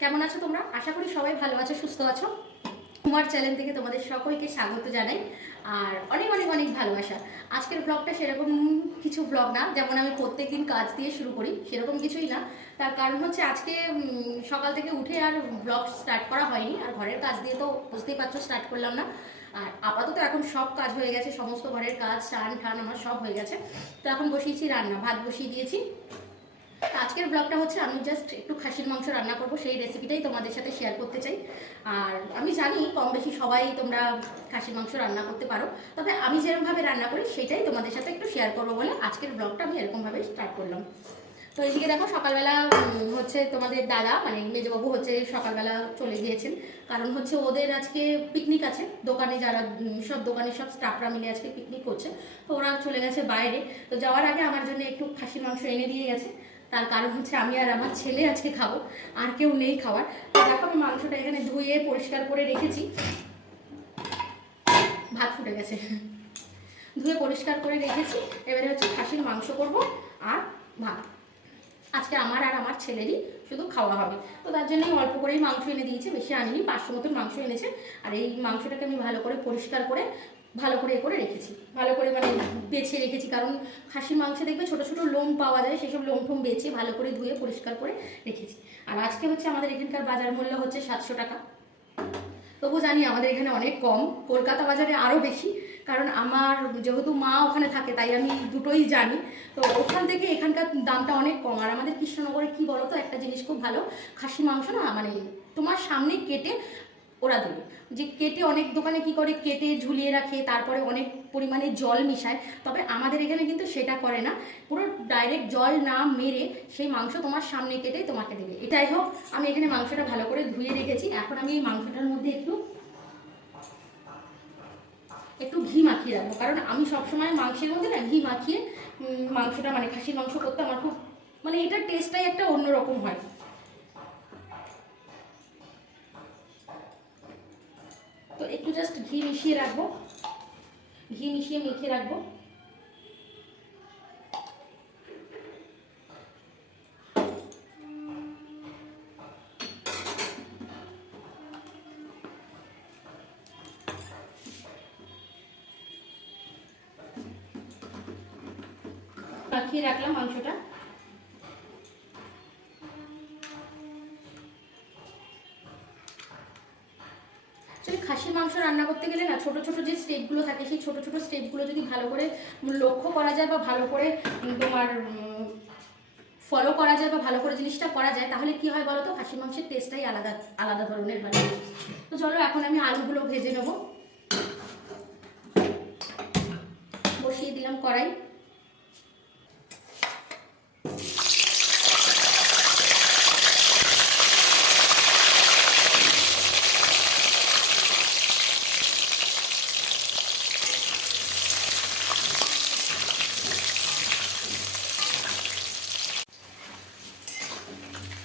কেমন আছো তোমরা? আশা করি সবাই ভালো আছো, সুস্থ আছো। তোমার চ্যানেল থেকে তোমাদের সকলকে স্বাগত জানাই আর অনেক অনেক অনেক ভালোবাসা। আজকের ব্লগটা সেরকম কিছু ব্লগ না, যেমন আমি প্রত্যেকদিন কাজ দিয়ে শুরু করি সেরকম কিছুই না। তার কারণ হচ্ছে আজকে সকাল থেকে উঠে আর ব্লগ স্টার্ট করা হয়নি, আর ঘরের কাজ দিয়ে তো বুঝতেই পারছো স্টার্ট করলাম না। আর আপাতত এখন সব কাজ হয়ে গেছে, সমস্ত ঘরের কাজ স্নান ঠান আমার সব হয়ে গেছে। তো এখন বসিয়েছি রান্না, ভাত বসিয়ে দিয়েছি। আজকের ব্লগটা হচ্ছে আমি জাস্ট একটু খাসির মাংস রান্না করব, সেই রেসিপিটাই তোমাদের সাথে শেয়ার করতে চাই। আর আমি জানি কম বেশি সবাই তোমরা খাসির মাংস রান্না করতে পারো, তবে আমি যেরকমভাবে রান্না করি সেটাই তোমাদের সাথে একটু শেয়ার করবো বলে আজকের ব্লগটা আমি এরকমভাবে স্টার্ট করলাম। তো এইদিকে দেখো সকালবেলা হচ্ছে তোমাদের দাদা মানে মেজবাবু হচ্ছে সকালবেলা চলে গিয়েছেন, কারণ হচ্ছে ওদের আজকে পিকনিক আছে, দোকানে যারা সব দোকানের সব স্টাফরা মিলে আজকে পিকনিক করছে। তো ওরা চলে গেছে বাইরে। তো যাওয়ার আগে আমার জন্য একটু খাসির মাংস এনে দিয়ে গেছে, তার কারণ হচ্ছে আমি আর আমার ছেলে আজকে খাবো, আর কেউ নেই খাওয়ার। তো দেখো আমি মাংসটা এখানে ধুয়ে পরিষ্কার করে রেখেছি। ভাত ফুটে গেছে, ধুয়ে পরিষ্কার করে রেখেছি। এবারে হচ্ছে খাসির মাংস করব আর ভাত। আজকে আমার আর আমার ছেলেরই শুধু খাওয়া হবে, তো তার জন্যই অল্প করেই মাংস এনে দিয়েছে, বেশি আনিনি, 500 মতন মাংস এনেছে। আর এই মাংসটাকে আমি ভালো করে পরিষ্কার করে ভালো করে করে রেখেছি, ভালো করে মানে বেছে রেখেছি, কারণ খাসির মাংসে দেখবে ছোটো ছোটো লোম পাওয়া যায়, সেসব লোম টোম বেছে ভালো করে ধুয়ে পরিষ্কার করে রেখেছি। আর আজকে হচ্ছে আমাদের এখানকার বাজার মূল্য হচ্ছে 700 টাকা। তবু জানি আমাদের এখানে অনেক কম, কলকাতা বাজারে আরও বেশি, কারণ আমার যেহেতু মা ওখানে থাকে তাই আমি দুটোই জানি। তো ওখান থেকে এখানকার দামটা অনেক কম। আর আমাদের কৃষ্ণনগরে কি বলো তো, একটা জিনিস খুব ভালো, খাসি মাংস না মানে তোমার সামনে কেটে ওরা দেবে। যে কেটে অনেক দোকানে কি করে, কেটে ঝুলিয়ে রাখে, তারপরে অনেক পরিমাণে জল মিশায়, তবে আমাদের এখানে কিন্তু সেটা করে না, পুরো ডাইরেক্ট জল না মেরে সেই মাংস তোমার সামনে কেটেই তোমাকে দেবে। এটাই হোক, আমি এখানে মাংসটা ভালো করে ধুয়ে রেখেছি। এখন আমি এই মাংসটার মধ্যে একটু একটু ঘি মাখিয়ে রাখবো, কারণ আমি সবসময় মাংসের মধ্যে না ঘি মাখিয়ে মাংসটা মানে খাসির মাংস করতে আমার খুব মানে এটার টেস্টটাই একটা অন্যরকম হয়। তো একটু জাস্ট ঘি মিশিয়ে রাখবো, ঘি মিশিয়ে মেখে রাখবো। মাখিয়ে রাখলাম মাংসটা। খাসির মাংস রান্না করতে গেলে না ছোট ছোট যে স্টেপগুলো থাকে, সেই ছোট ছোট স্টেপগুলো যদি ভালো করে লক্ষ্য করা যায় বা ভালো করে তোমার ফলো করা যায় বা ভালো করে জিনিসটা করা যায়, তাহলে কি হয় বলো তো, খাসির মাংসের টেস্টটাই আলাদা আলাদা ধরনের হয়। তো চলো এখন আমি আলুগুলো ভেজে নেবো। বসিয়ে দিলাম কড়াই।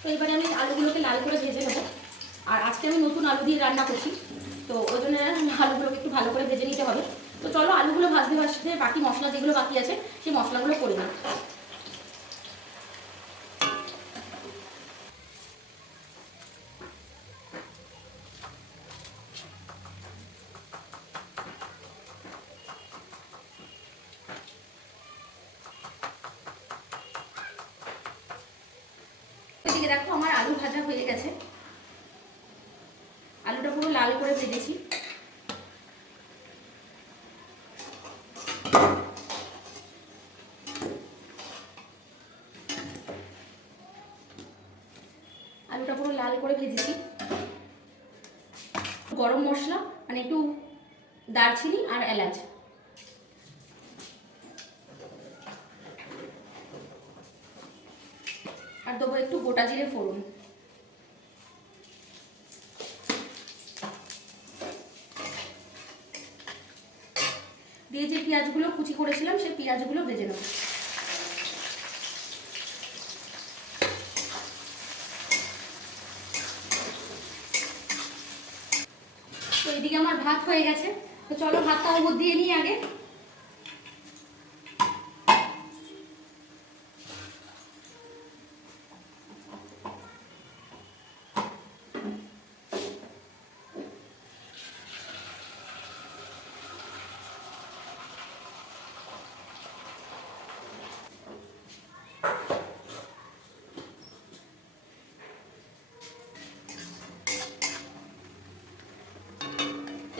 তো এবারে আমি আলুগুলোকে লাল করে ভেজে নেবো। আর আজকে আমি নতুন আলু দিয়ে রান্না করছি, তো ওই জন্য আলুগুলোকে একটু ভালো করে ভেজে নিতে হবে। তো চলো আলুগুলো ভাজতে ভাজতে বাকি মশলা যেগুলো বাকি আছে সেই মশলাগুলো করে নিই। এদিকে দেখো আমার আলু ভাজা হয়ে গেছে, আলুটা পুরো লাল করে ভেজেছি। আলুটা পুরো লাল করে ভেজেছি। গরম মশলা মানে একটু দারচিনি আর এলাচ, আর দেবো একটু গোটা জিরে ফোড়ন। দিয়ে যে পেঁয়াজগুলো কুচি করেছিলাম সেই পেঁয়াজগুলো ভেজে নেব। তো এদিকে আমার ভাত হয়ে গেছে, তো চলো ভাতটা ওপর দিয়ে নিই আগে।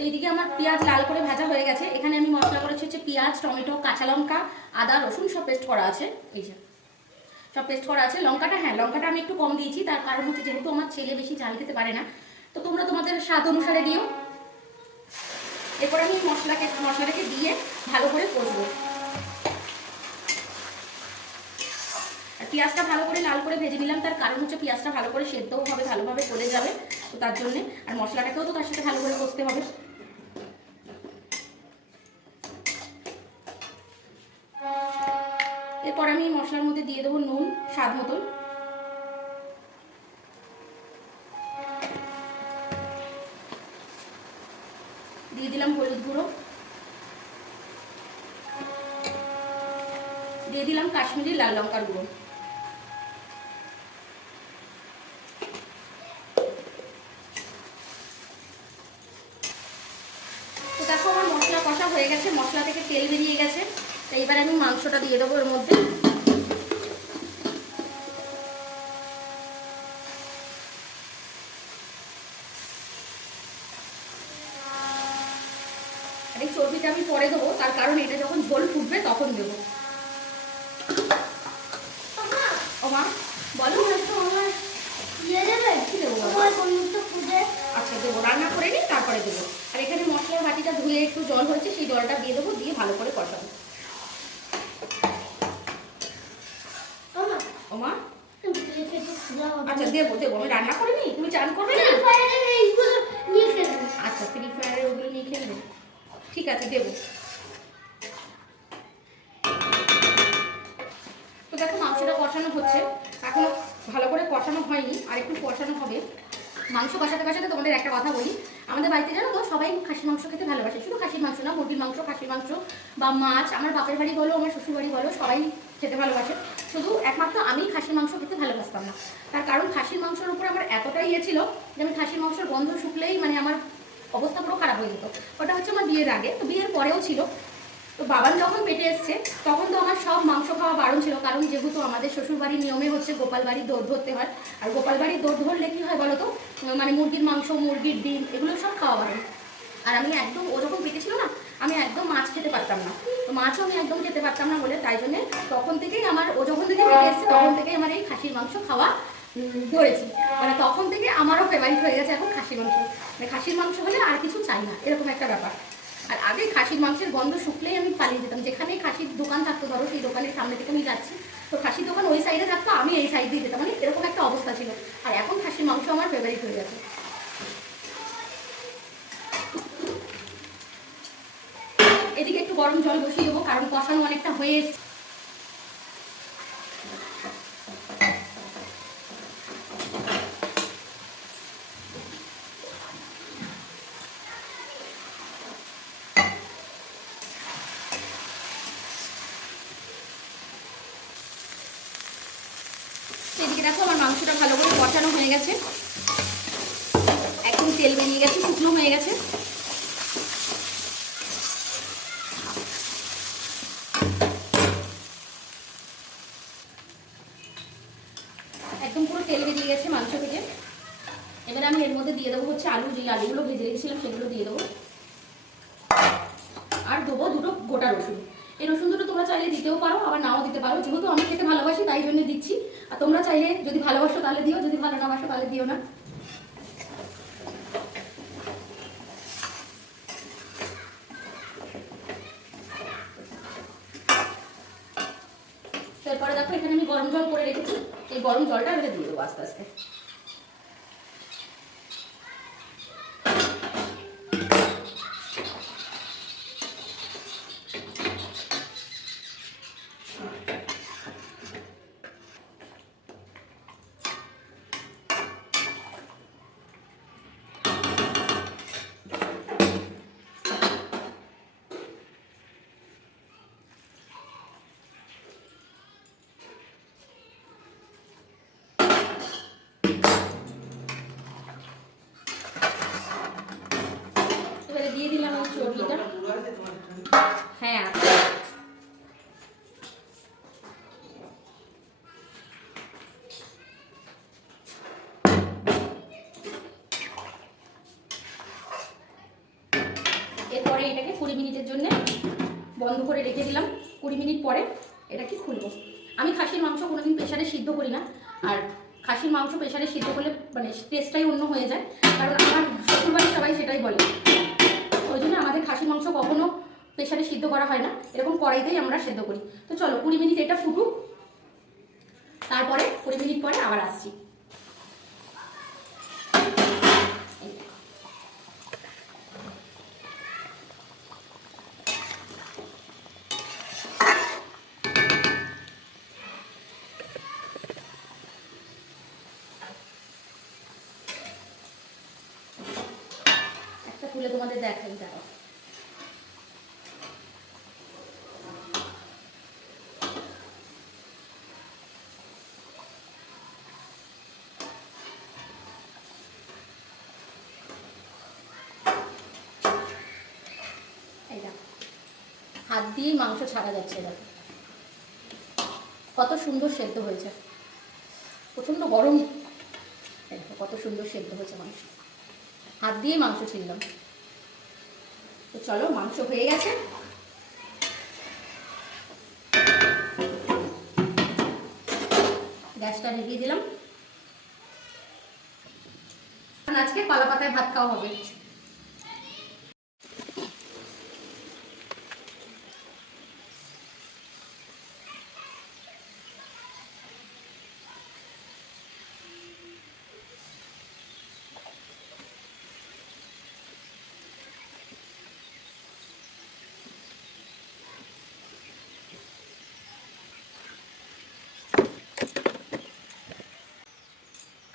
এইদিকে আমার পেঁয়াজ লাল করে ভাজা হয়ে গেছে। এখানে আমি মশলা করেছি হচ্ছে পেঁয়াজ, টমেটো, কাঁচা লঙ্কা, আদা, রসুন সব পেস্ট করা আছে। এই যে সব পেস্ট করা আছে। লঙ্কাটা, হ্যাঁ লঙ্কাটা আমি একটু কম দিয়েছি, তার কারণ হচ্ছে যেহেতু আমার ছেলে বেশি ঝাল খেতে পারে না, তো তোমরা তোমাদের স্বাদ অনুসারে দিও। এরপর আমি মশলাটাকে দিয়ে ভালো করে কষবো। আর পেঁয়াজটা ভালো করে লাল করে ভেজে নিলাম, তার কারণ হচ্ছে পেঁয়াজটা ভালো করে সেদ্ধও হবে, ভালোভাবে গলে যাবে, তো তার জন্যে। আর মশলাটাকেও তো তার সাথে ভালো করে কষতে হবে। এরপর আমি মশলার মধ্যে দিয়ে দেবো নুন স্বাদ মতন, দিয়ে দিলাম হলুদ গুঁড়ো, দিয়ে দিলাম কাশ্মীরি লাল লঙ্কার গুঁড়ো। তো দেখো আমার মশলা কষা হয়ে গেছে, মশলা থেকে তেল বেরিয়ে গেছে। তো এবার আমি মাংসটা দিয়ে দেবো এর মধ্যে। আর এই চর্বিটা আমি পরে দেবো, তার কারণ এটা যখন ঝোল ফুটবে তখন দেবো। ও মা বলো। আচ্ছা দেবো, রান্না করে নিই তারপরে দেবো। আর এখানে মশলার বাটিটা ধুয়ে একটু জল হয়েছে, সেই জলটা দিয়ে দেবো, দিয়ে ভালো করে কষাবো। ও মা আচ্ছা দেবো দেবো, আমি রান্না করে নিই, তুমি চান করবে না? আচ্ছা ফ্রি ফায়ারের ওগুলো নিয়ে খেলবে, ঠিক আছে দেবো। তো দেখো মাংসটা কষানো হচ্ছে, এখনো ভালো করে কষানো হয়নি, আর একটু কষানো হবে। মাংস কষাতে কষাতে তোমাদের একটা কথা বলি, আমাদের বাড়িতে জানো তো সবাই খাসির মাংস খেতে ভালোবাসে। শুধু খাসির মাংস না, মুরগির মাংস, খাসির মাংস বা মাছ, আমার বাপের বাড়ি বলো আমার শ্বশুর বাড়ি বলো, সবাই খেতে ভালোবাসে। শুধু একমাত্র আমি খাসির মাংস খেতে ভালোবাসতাম না। তার কারণ খাসির মাংসের উপর আমার এতটাই ইয়ে ছিল যে আমি খাসির মাংসের গন্ধ শুকলেই মানে আমার অবস্থা পুরো খারাপ হয়ে যেত। ওটা হচ্ছে আমার বিয়ের আগে, তো বিয়ের পরেও ছিল। তো বাবান যখন পেটে এসছে তখন তো আমার সব মাংস খাওয়া বারণ ছিল, কারণ যেহেতু আমাদের শ্বশুরবাড়ির নিয়মে হচ্ছে গোপাল বাড়ির দৌড় ধরতে হয়। আর গোপাল বাড়ির দৌড় ধরলে কী হয় বলো তো, মানে মুরগির মাংস, মুরগির ডিম এগুলো সব খাওয়া বারণ। আর আমি একদম, ও যখন পেটে ছিল না, আমি একদম মাছ খেতে পারতাম না। তো মাছও আমি একদম খেতে পারতাম না বলে, তাই জন্যে তখন থেকেই আমার, ও যখন থেকে পেটে এসছে তখন থেকেই আমার এই খাসির মাংস খাওয়া ধরেছি। মানে তখন থেকে আমারও ফেভারিট হয়ে গেছে এখন খাসির মাংস। মানে খাসির মাংস হলে আর কিছু চাই না, এরকম একটা ব্যাপার। আর আগে খাসির মাংসের গন্ধ শুকলেই আমি পালিয়ে যেতাম, যেখানে খাসির দোকান থাকতো ধরো সেই দোকানের সামনে থেকে আমি যাচ্ছি, তো খাসির দোকান ওই সাইডে থাকতো, আমি এই সাইড দিয়ে যেতাম, মানে এরকম একটা অবস্থা ছিল। আর এখন খাসির মাংস আমার ফেভারিট হয়ে গেছে। এদিকে একটু গরম জল বসিয়ে দেবো, কারণ কষানো অনেকটা হয়ে এসছে। এদিকে দেখো আমার মাংসটা ভালো করে কষানো হয়ে গেছে, একদম তেল বেরিয়ে গেছে, শুকনো হয়ে গেছে। একদম পুরো তেল বেরিয়ে গেছে মাংস থেকে। এবার আমি এর মধ্যে দিয়ে দেবো হচ্ছে আলু, যে আলুগুলো ভেজে রেখেছিলাম সেগুলো দিয়ে দেবো। আর দেবো দুটো গোটা রসুন। এই রসুন দুটো তোমরা চাইলে দিতেও পারো, আবার নাও দিতে পারো, যেহেতু আমি খেতে ভালোবাসি তাই জন্য দিচ্ছি। আর তোমরা চাইলে যদি ভালোবাসো তাহলে দিও, যদি ভালো না বাসো তাহলে দিও না। এরপরে দেখো এখানে আমি গরম জল করে রেখেছি, এই গরম জলটা এবারে দিয়ে দেবো আস্তে আস্তে। এরপরে এটাকে 20 মিনিটের জন্য বন্ধ করে রেখে দিলাম। 20 মিনিট পরে এটাকে খুলবো। আমি খাসির মাংস কোনোদিন প্রেশারে সিদ্ধ করি না, আর খাসির মাংস প্রেশারে সিদ্ধ করলে মানে টেস্টটাই অন্য হয়ে যায়, কারণ আমার শ্বশুরবাড়ি সবাই সেটাই বলে। ওই জন্য আমাদের খাসির মাংস কখনো প্রেশারে সিদ্ধ করা হয় না, এরকম কড়াইতেই আমরা সিদ্ধ করি। তো চলো 20 মিনিট এটা ফুটুক, তারপরে 20 মিনিট পরে আবার আসছি। একটা তুলে তোমাদের দেখাই, দাঁড়াও। হাত দিয়েই মাংস ছাড়া যাচ্ছে, দেখো কত সুন্দর সেদ্ধ হয়েছে। প্রচণ্ড গরম, দেখো কত সুন্দর সেদ্ধ হয়েছে মাংস, হাত দিয়েই মাংস ছিললাম। তো চলো, মাংস হয়ে গেছে, গ্যাসটা নিভিয়ে দিলাম। আজকে কলা পাতায় ভাত খাওয়া হবে।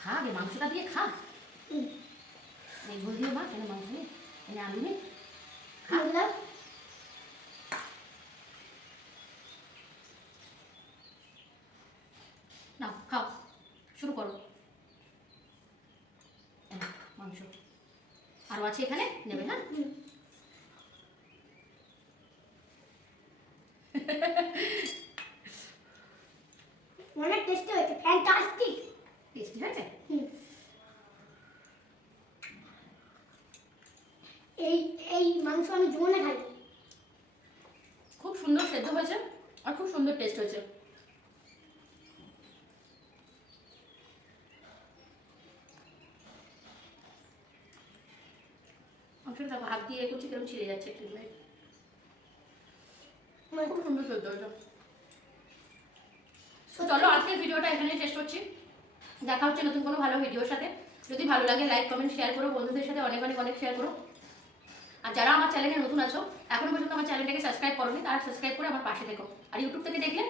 খা রে, মাংসটা দিয়ে খা। এই ঝোল দিয়ে মা, কেন মাংস নেই, এনে আলু নেই, খা। না খাও, শুরু করো। মাংস আরও আছে এখানে, নেবে? হ্যাঁ, অনেক টেস্টি হয়েছে, ফ্যান্টাস্টিক টেস্টি হয়েছে। এই এই মাংস আমি জীবনে খাই। খুব সুন্দর সেদ্ধ হয়েছে আর খুব সুন্দর টেস্ট হয়েছে। মাংসটা দেখো হাত দিয়ে করছি কেরকম ছিঁড়ে যাচ্ছে একটু, খুব সুন্দর সেদ্ধ হয়েছে। চলো আজকের ভিডিওটা এখানে শেষ করছি, দেখা হচ্ছে নতুন কোনো ভালো ভিডিওর সাথে। যদি ভালো লাগে লাইক কমেন্ট শেয়ার করো, বন্ধুদের সাথে অনেক অনেক অনেক শেয়ার করো। আর যারা আমার চ্যানেলে নতুন আছো, এখনো পর্যন্ত আমার চ্যানেলটাকে সাবস্ক্রাইব করোনি, তারা সাবস্ক্রাইব করে আমার পাশে থেকো। আর ইউটিউব থেকে দেখলে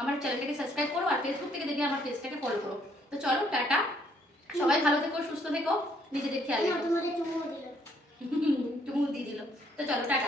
আমার চ্যানেলটাকে সাবস্ক্রাইব করো, আর ফেসবুক থেকে দেখলে আমার পেজটাকে ফলো করো। তো চলো টাটা, সবাই ভালো থেকো, সুস্থ থেকো, নিজেদের খেয়াল রেখো। তোমাদের চুমু দিল চুমু দিয়ে দিল। তো চলো টাটা।